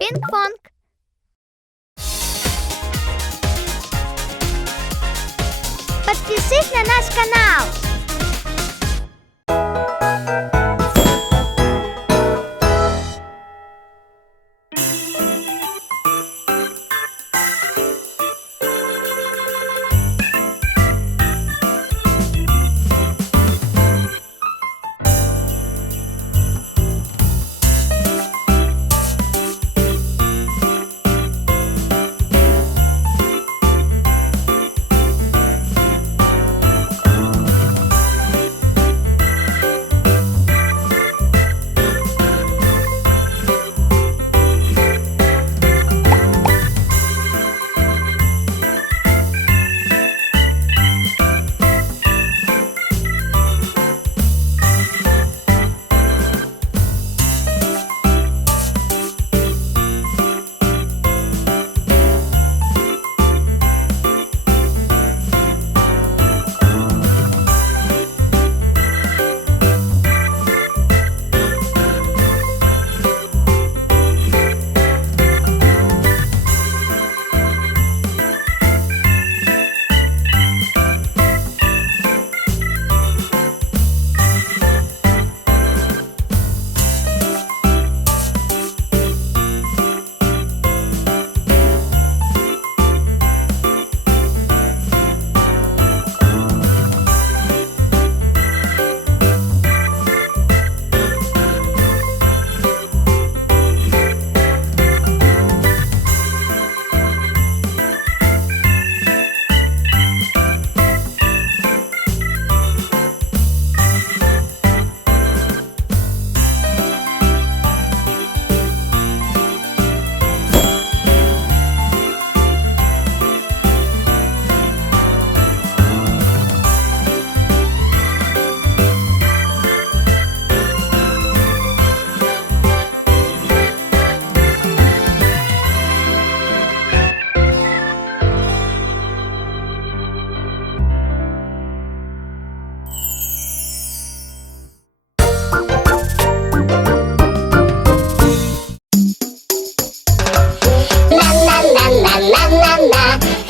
Пинкфонг. Подпишись на наш канал.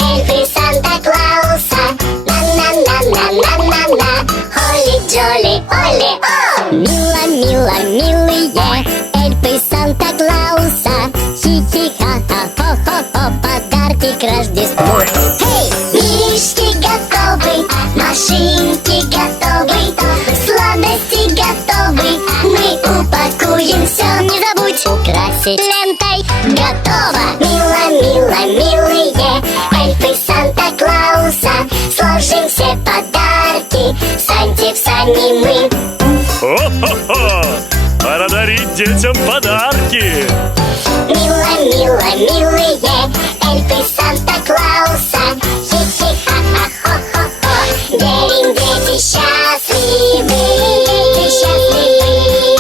Эльфы Санта-Клауса. На-на-на-на-на-на-на. Холли-джолли-оле-о. Мило-мило-милые эльфы Санта-Клауса. Хи-хи-ха-ха-хо-хо-хо. Подарки к Рождеству. Эй! Мишки готовы, машинки готовы, сладости готовы. Мы упакуем все. Не забудь украсить лентой. Готово! Мило-мило-милые эльфы Санта-Клауса. Сложим все подарки Санте в сани мы. О-хо-хо! Пора дарить детям подарки! Мило-мило-милые эльфы Санта-Клауса. Хи-хи-ха-ха-хо-хо-хо. Верим, дети счастливы. Дети счастливы.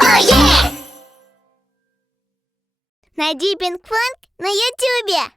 О-е! Найди Пинкфонг на YouTube.